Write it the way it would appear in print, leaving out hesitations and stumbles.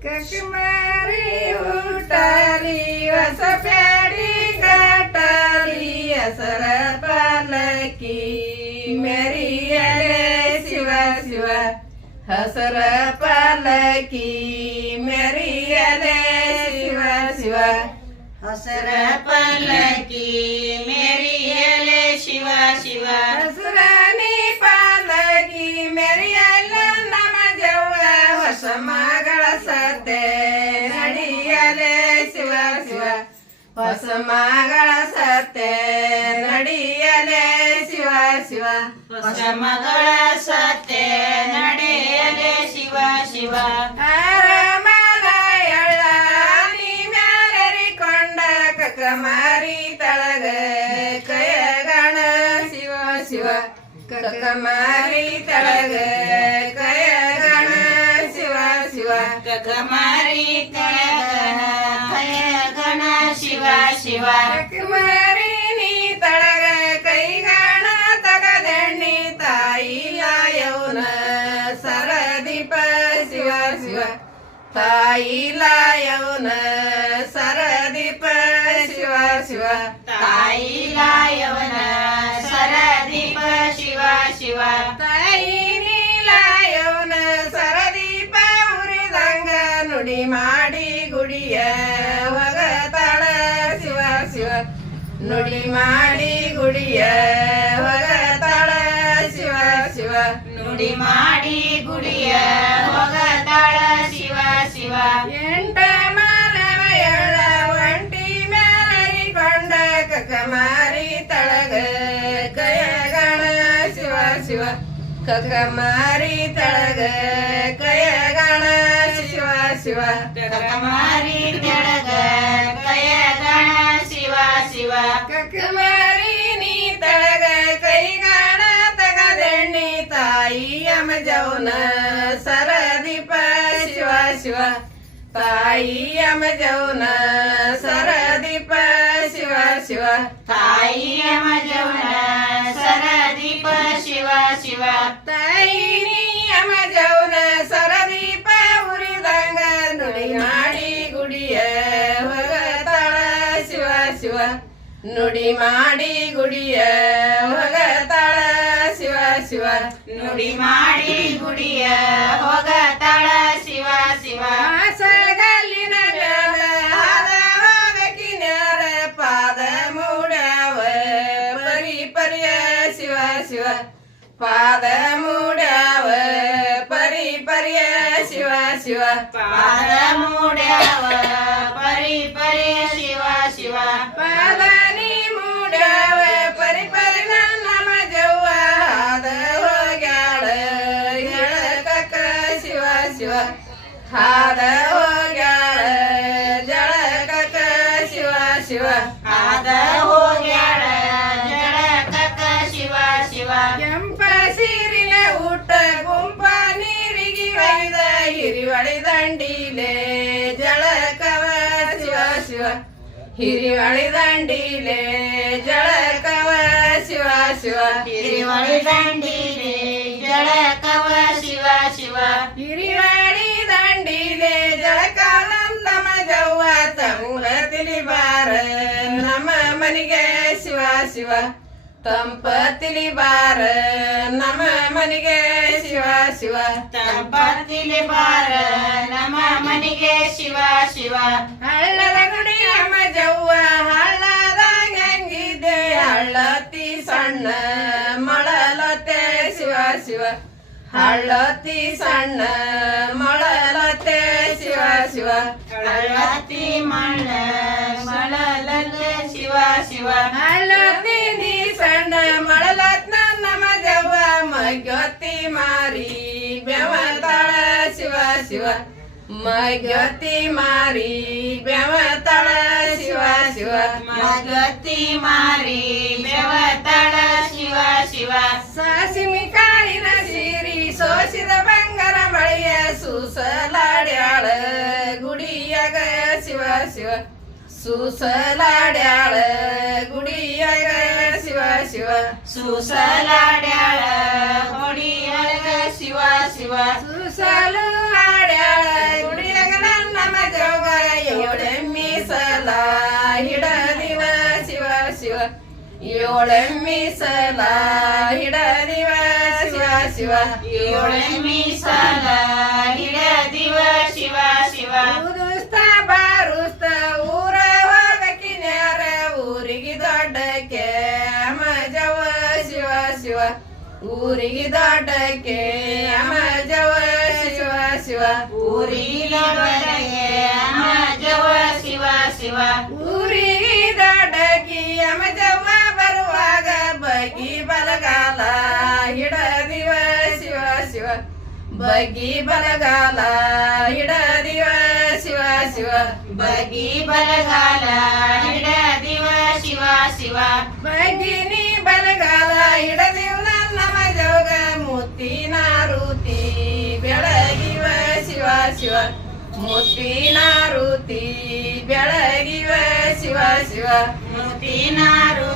ककमारी उठाली वस प्यारी घाटाली असर पालकी मेरी अले शिवा शिवा हसर पालकी मेरी अले शिवा शिवा हसर पलकी मेरी अले शिवा शिवा हसरानी पालकी मेरी अले नम जव्वा ಹೊಸ ಮಗಳ ಸತೆ ನಡಿಯಲೆ ಶಿವ ಶಿವ ಹೊಸ ಮಗಳ ಸತೆ ನಡಿಯಲೆ ಶಿವ ಶಿವ ಹೊಸ ಮಗಳ ಸತೆ ನಡೆಯಲೆ ಶಿವ ಶಿವ ಅರಮನೆಯೊಳ ನೀ ಮ್ಯಾಲರಿಕೊಂಡ ಕಕಮಾರಿ ತಳಗ ಕಯಗಣ ಶಿವ ಶಿವ ಕಕಮಾರಿ ತಳಗ ಕಯಗಣ ಶಿವ ಶಿವ ಕಕಮಾರಿ ತಳಗಣ ಕಯಗಣ ಶಿವ ಶಿವ ಕಕಮಾರಿ ನೀ ತಳಗ ಕೈಗಣ ತಗದೆಣ್ಣಿ ತಾಯಿಯ ಯೌನ ಸರದೀಪ ಶಿವ ಶಿವ ತಾಯಿಲ ಯೌನ ಸರದೀಪ ಶಿವ ಶಿವ ತಾಯಿಲಾಯವನ ಸರದೀಪ ಶಿವ ಶಿವ ತಾಯಿ ನೀಲ ಯೌನ ಸರದೀಪ ಉರಿದಂಗ ನುಡಿ ಮಾಡಿ ಗುಡಿಯ ಹೊಗತಾಳ ಶಿವ ಶಿವ ನುಡಿ ಮಾಡಿ ಗುಡಿಯ ಹೊಗತಾಳ ಶಿವ ಶಿವ ನುಡಿ ಮಾಡಿ ಗುಡಿಯ ಹೊಗತಾಳ ಶಿವ ಶಿವ ಎಂಟ ಮಾನವಯಳ ಒಂಟಿ ಮ್ಯಾಲರಿಕೊಂಡ ಕಕಮಾರಿ ತಳಗ ಕಯಗಣ ಶಿವ ಶಿವ ಕಕಮಾರಿ ತಳಗ ಕಯಗಣ ಶಿವ ಶಿವ ಕಕಮಾರಿ ತೆಳಗ ಕಯಗಣ ಶಿವ ಶಿವ ಕಕಮಾರಿ ನೀ ತಳಗ ಕೈಗಾಣ ತಗದೆಣ್ಣಿ ತಾಯಿ ಅಮಜೌನ ಸರದೀಪ ಶಿವ ಶಿವ ತಾಯಿ ಅಮಜೌನ ಸರದೀಪ ಶಿವ ಶಿವ ತಾಯಿಯ ಮಜವನ ಸರದೀಪ ಶಿವ ಶಿವ ತಾಯಿ ನೀ ಅಮಜೌನ ಸರದೀಪ ಉರಿದಂಗ ನುಡಿ ಮಾಡಿ ಗುಡಿಯ ಹೊಗತಾಳ ಶಿವ ಶಿವ ನುಡಿ ಮಾಡಿ ಗುಡಿಯ ಹೊಗತಾಳ ಶಿವ ಶಿವ ನುಡಿ ಮಾಡಿ ಗುಡಿಯ ಹೊಗತಾಳ ಶಿವ ಶಿವ ಆಸಗಲ್ಲಿನ ಮ್ಯಾಲ ಹಾದ ಹೋಗಕಿನ್ಯಾರ ಪಾದ ಮೂಡ್ಯಾವ ಪರಿ ಪರಿಯ ಶಿವ ಶಿವ ಪಾದ ಮೂಡ್ಯಾವ ಪರಿ ಪರಿಯ ಶಿವ ಶಿವ ಪಾದ ಮೂಡ್ಯಾವ ಪರಿ ಪರಿ ಶಿವ ಶಿವ ಪಾದ ನೀ ಮೂಡ್ಯಾವ ಪರಿ ಪರಿ ನನ್ನ ಮಜವ್ವ ಹಾದ ಹೋಗ್ಯಾಳ ಹೇಳಕಕ್ಕ ಶಿವ ಶಿವ ಹಾದ ಹೋಗ್ಯಾಳ ಜಳಕಕ್ಕ ಶಿವ ಶಿವ ಆದ ಹೋಗ್ಯಾಳ ಜಳಕಕ್ಕ ಶಿವ ಶಿವ ಕೆಂಪ ಸೀರಿನ ಊಟ ಗುಂಪ ನೀರಿಗೆ ಒಯ್ದ ಹಿರಿವಳಿ ದಂಡಿಲೆ ಜಳಕವ ಶಿವ ಶಿವ ಹಿರಿವಳಿ ದಂಡಿಲೆ ಜಳಕವ ಶಿವ ಶಿವ ಹಿರಿವಳಿ ದಂಡಿಲೆ ಜಳಕವ ಶಿವ ಶಿವ ಹಿರಿವಳಿ ದಂಡಿಲೆ ಜಳಕ ನಮ್ಮ ಜವ್ವ ತಂಗ ತಿಳಿಬಾರ ನಮ್ಮ ಮನೆಗೆ ಶಿವ ಶಿವ ತಂಪ ತಿಳಿಬಾರ ನಮ್ಮ ಮನೆಗೆ ಶಿವ ಶಿವ ತಂಪತ್ತಿಲಿ ಬಾರ ನಮ್ಮ ಮನೆಗೆ ಶಿವ ಶಿವ ಹಳ್ಳದ ಗುಡಿ ನಮ್ಮ ಜವ್ವ ಹಳ್ಳದಾಗ ಹೆಂಗಿದೆ ಹಳ್ಳತಿ ಸಣ್ಣ ಮಳಲತೆ ಶಿವ ಶಿವ ಹಳ್ಳತಿ ಸಣ್ಣ ಮಳಲತೆ ಶಿವ ಶಿವ ಹಳ್ಳತಿ ಮಳ್ಳ ಮಳಲಲ್ಲ ಶಿವ ಶಿವ ಹಳ್ಳತಿ ನೀ ಸಣ್ಣ ಮಳಲತ್ ನಮ್ಮ ಜವ್ವ ಮಗ್ಯತಿ ಮಾರಿ ಬೆವತಾಳ ಶಿವ ಶಿವ ಮಗ್ಯತಿ ಮಾರಿ ಬೆವತಾಳ ಶಿವ ಶಿವ ಮಗತಿ ಮಾರಿ ಬೆವತಳ ಶಿವ ಶಿವ ಸಾಸಿಮಿ ಕಾಳಿನ ಸೀರಿ ಸೋಸಿದ ಬಂಗಾರ ಮಳೆಯ ಸೂಸಲಾಡ್ಯಾಳ ಗುಡಿಯಾಗ ಶಿವ ಶಿವ ಸೂಸಲಾಡ್ಯಾಳ ಗುಡಿಯಾಗ ಶಿವ ಶಿವ ಸುಸಲಾಡ್ಯಾಳ ಹೊಡಿಯಳ ಶಿವ ಶಿವ ಸೂಸಲು ಆಡ್ಯಾಳ ಗುಡಿಯಾಗ ಮೀಸಲ ಹಿಡದಿವ ಶಿವ ಶಿವ ಏಳೆ ಮೀಸಲ ಹಿಡದಿವ ಶಿವ ಶಿವ ಉದುಸ್ತ ಬಾರುಸ್ತ ಊರ ಹೋಗಕಿನ್ಯಾರ ಊರಿಗೆ ದೊಡ್ಡಕ್ಕೆ ಅಮಜವ ಶಿವ ಶಿವ ಊರಿಗೆ ದೊಡ್ಡಕ್ಕೆ ಅಮಜವ ಶಿವ ಶಿವ ಊರಿಗೆ ಬರಗೆ ಅಮಜವ ಶಿವ ಶಿವ ಊರಿಗೆ ದೊಡ್ಡಕಿ ಅಮಜವ್ವ ಬರುವಾಗ ಬಗ್ಗಿ ಬಲಗಾಲ ಹಿಡದಿವ ಶಿವ ಶಿವ ಬಗ್ಗಿ ಬಲಗಾಲ ಹಿಡದಿವ ಶಿವ ಶಿವ ಬಗಿ ಬಲಗಾಲ ಹಿಡದಿವ ಶಿವ ಶಿವ ಬಗ್ಗಿನಿ ಬಲಗಾಲ ಹಿಡದಿವ ನಮ್ಮ ಜೋಗ ಮುತ್ತಿನ ರೂತಿ ಬೆಳಗಿವ ಶಿವ ಶಿವ ಮುತ್ತಿನ ರೂತಿ ಬೆಳಗಿವ ಶಿವ ಶಿವ ಮುತ್ತಿನಾರು